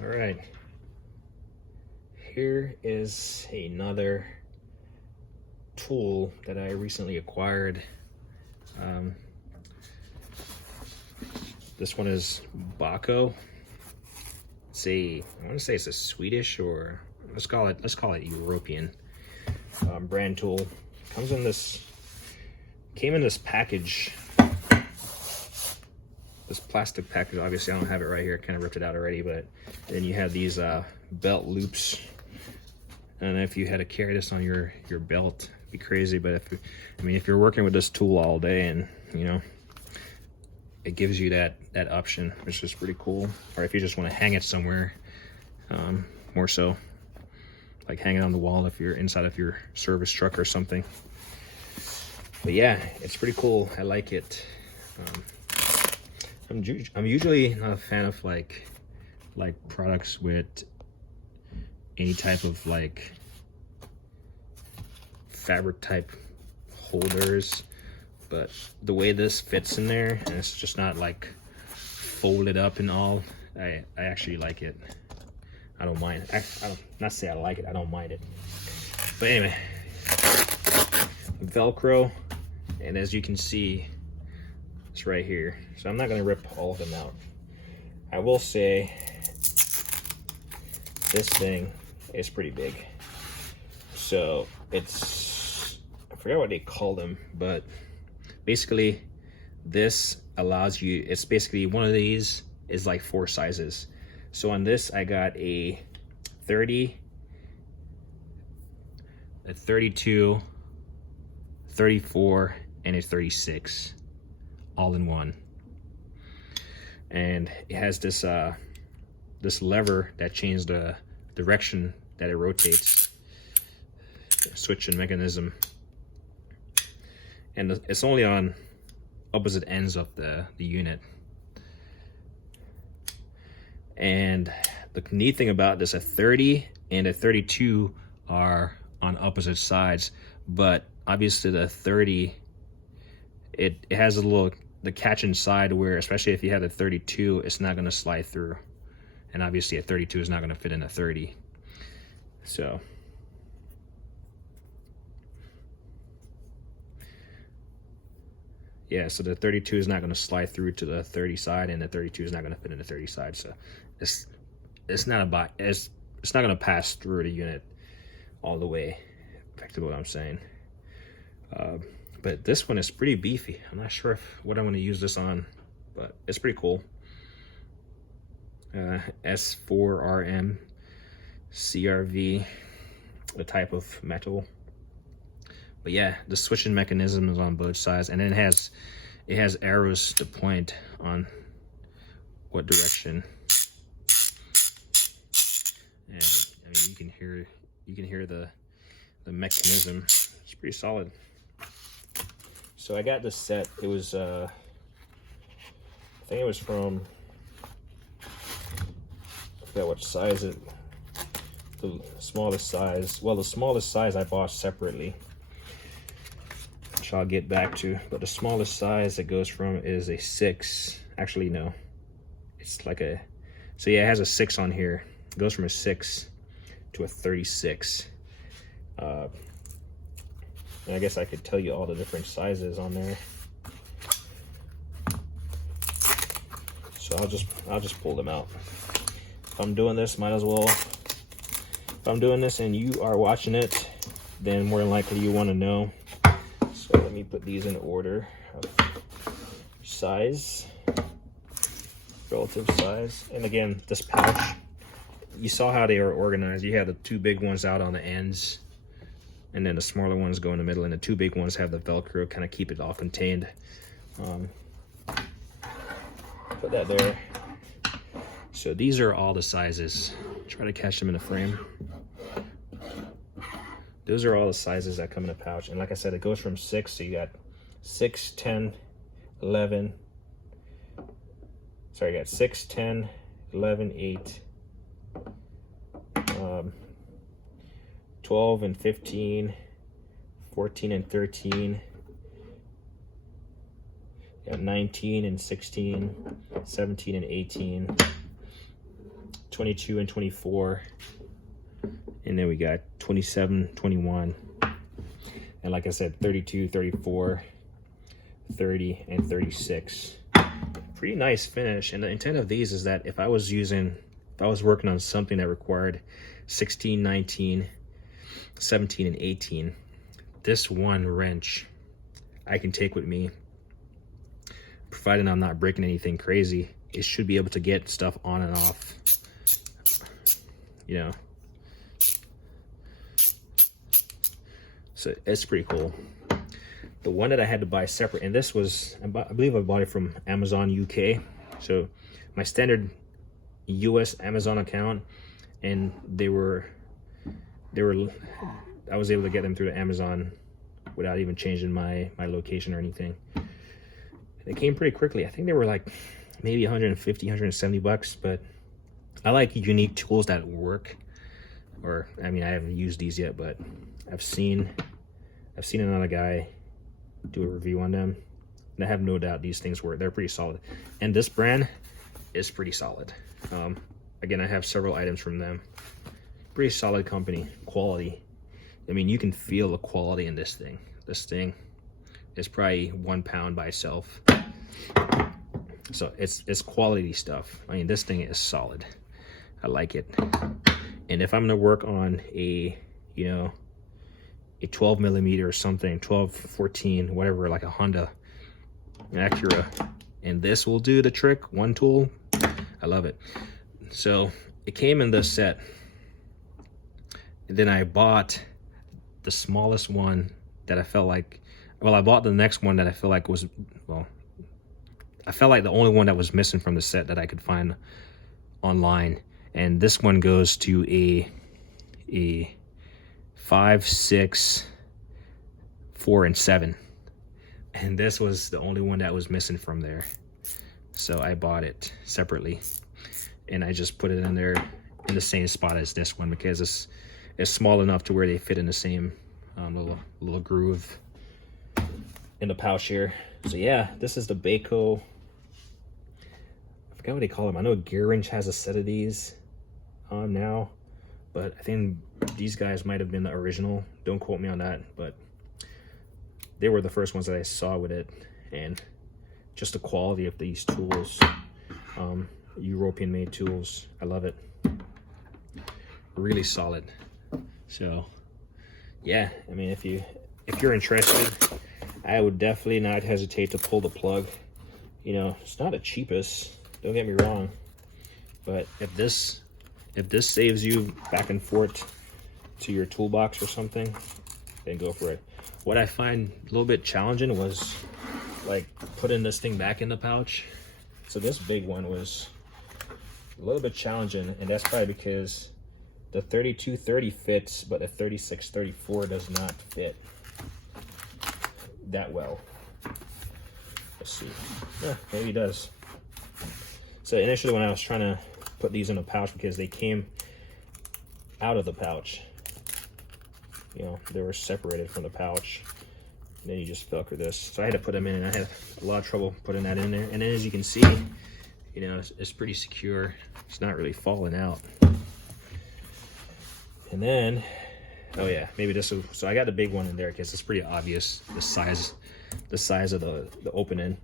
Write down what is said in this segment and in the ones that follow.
All right, here is another tool that I recently acquired. This one is Bacho. I want to say it's a Swedish, or let's call it European brand tool. Came in this package, this plastic package. Obviously I don't have it right here, kind of ripped it out already, but then you have these belt loops, and if you had to carry this on your belt, it'd be crazy. But if you're working with this tool all day, and it gives you that option, which is pretty cool. Or if you just want to hang it somewhere, more so like hang it on the wall if you're inside of your service truck or something. But yeah, it's pretty cool. I like it. I'm usually not a fan of like products with any type of like fabric type holders, but the way this fits in there, and it's just not like folded up and all, I actually like it. I don't mind. I don't not say I like it, I don't mind it. But anyway, Velcro, and as you can see, it's right here. So I'm not gonna rip all of them out. I will say this thing is pretty big. So it's, I forgot what they call them, but basically this allows you, it's basically one of these is like 4 sizes. So on this I got a 30, a 32, 34, and a 36 all in one. And it has this this lever that changes the direction that it rotates, switching mechanism, and it's only on opposite ends of the unit. And the neat thing about this, a 30 and a 32 are on opposite sides, but obviously the 30, it has a little, the catch inside where, especially if you have a 32, it's not going to slide through, and obviously a 32 is not going to fit in a 30. So yeah, so the 32 is not going to slide through to the 30 side, and the 32 is not going to fit in the 30 side. So it's not going to pass through the unit all the way. Effectively, what I'm saying. But this one is pretty beefy. I'm not sure what I'm going to use this on, but it's pretty cool. S4RM CRV, the type of metal. But yeah, the switching mechanism is on both sides, and then it has arrows to point on what direction. And I mean, you can hear the mechanism. It's pretty solid. So I got this set. It was I think it was from, I forgot what size it. The smallest size. Well, the smallest size I bought separately, which I'll get back to. But the smallest size it goes from is a 6. Actually, no. It's like a, so yeah, it has a 6 on here. It goes from a 6 to a 36. And I guess I could tell you all the different sizes on there. So I'll just pull them out. If I'm doing this, might as well. If I'm doing this and you are watching it, then more than likely you want to know. So let me put these in order of size, relative size. And again, this pouch, you saw how they are organized. You have the 2 big ones out on the ends, and then the smaller ones go in the middle, and the 2 big ones have the Velcro, kind of keep it all contained. Put that there. So these are all the sizes. Try to catch them in the frame. Those are all the sizes that come in a pouch. And like I said, it goes from 6, so you got 6, 10, 11. Sorry, you got 6, 10, 11, 8, 12 and 15, 14 and 13, you got 19 and 16, 17 and 18, 22 and 24, and then we got 27, 21, and like I said, 32, 34, 30, and 36. Pretty nice finish. And the intent of these is that if I was working on something that required 16, 19, 17, and 18, this one wrench I can take with me, provided I'm not breaking anything crazy. It should be able to get stuff on and off, you know. So it's pretty cool. The one that I had to buy separate, and this was, I believe I bought it from Amazon UK. So my standard US Amazon account, and I was able to get them through the Amazon without even changing my location or anything. They came pretty quickly. I think they were like maybe 150, 170 bucks, but I like unique tools that work. Or, I mean, I haven't used these yet, but I've seen another guy do a review on them, and I have no doubt these things work. They're pretty solid, and this brand is pretty solid. Again, I have several items from them. Pretty solid company, quality. I mean, you can feel the quality in this thing. This thing is probably 1 pound by itself, so it's quality stuff. I mean, this thing is solid. I like it. And if I'm gonna work on a, you know, a 12 millimeter or something, 12, 14, whatever, like a Honda, an Acura, and this will do the trick, one tool, I love it. So it came in this set, and then I bought the smallest one that I felt like, well, I bought the next one that I feel like was, well, I felt like the only one that was missing from the set that I could find online, and this one goes to a 5, 6, 4, and 7, and this was the only one that was missing from there. So I bought it separately, and I just put it in there in the same spot as this one because it's small enough to where they fit in the same little groove in the pouch here. So yeah, this is the Bacho. I forgot what they call them. I know Gear Wrench has a set of these now, but I think these guys might have been the original. Don't quote me on that, but they were the first ones that I saw with it, and just the quality of these tools, European made tools, I love it. Really solid. So yeah, I mean, if you're interested, I would definitely not hesitate to pull the plug. You know, it's not the cheapest, don't get me wrong, but if this saves you back and forth to your toolbox or something, then go for it. What I find a little bit challenging was like putting this thing back in the pouch. So this big one was a little bit challenging, and that's probably because the 3230 fits, but the 3634 does not fit that well. Let's see. Yeah, maybe it does. So initially when I was trying to put these in a pouch, because they came out of the pouch, you know, they were separated from the pouch, and then you just Velcro this. So I had to put them in, and I had a lot of trouble putting that in there. And then as you can see, you know, it's pretty secure. It's not really falling out. And then, oh yeah, maybe this was, so I got the big one in there because it's pretty obvious the size of the opening.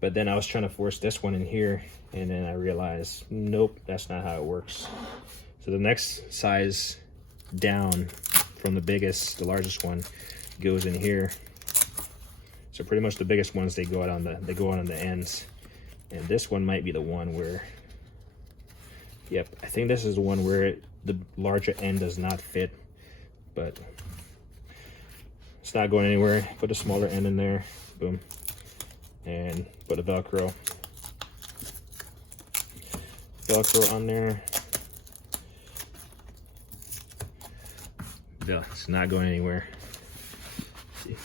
But then I was trying to force this one in here, and then I realized, nope, that's not how it works. So the next size down from the largest one goes in here. So pretty much the biggest ones, they go out on the ends. And this one might be the one where, yep, I think this is the one where the larger end does not fit, but it's not going anywhere. Put a smaller end in there, boom, and put a Velcro on there. Yeah, it's not going anywhere. See,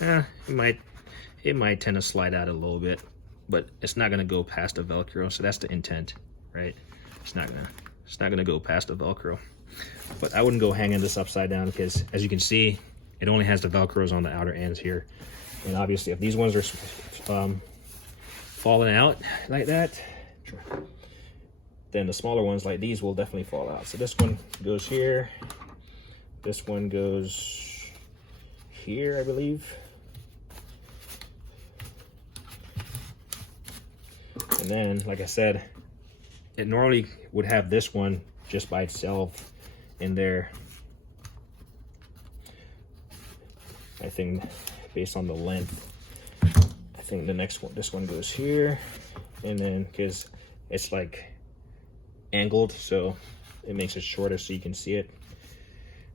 it might tend to slide out a little bit, but it's not gonna go past the Velcro. So that's the intent, right? It's not gonna go past the Velcro. But I wouldn't go hanging this upside down because, as you can see, it only has the Velcros on the outer ends here. And obviously, if these ones are falling out like that, then the smaller ones like these will definitely fall out. So this one goes here. This one goes here, I believe. And then, like I said, it normally would have this one just by itself in there. I think based on the length, I think the next one, this one goes here, and then because it's like angled, so it makes it shorter so you can see it.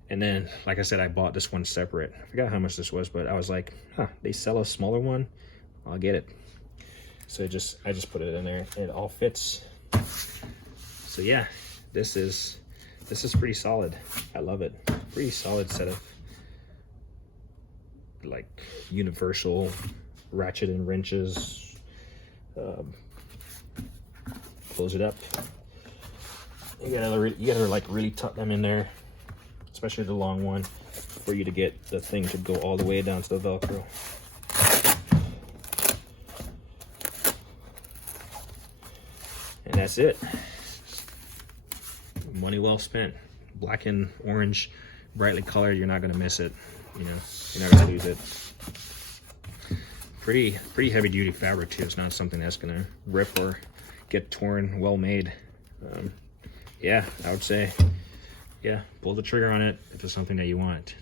And then, like I said, I bought this one separate. I forgot how much this was, but I was like, huh, they sell a smaller one, I'll get it. So I just put it in there. It all fits. So yeah, this is pretty solid. I love it. Pretty solid set of like universal ratchet and wrenches. Close it up. You gotta like really tuck them in there, especially the long one, for you to get the thing to go all the way down to the Velcro. And that's it. Money well spent. Black and orange, brightly colored. You're not gonna miss it. You know, you're not gonna lose it. Pretty heavy duty fabric too. It's not something that's gonna rip or get torn. Well made. Yeah, I would say, yeah, pull the trigger on it if it's something that you want.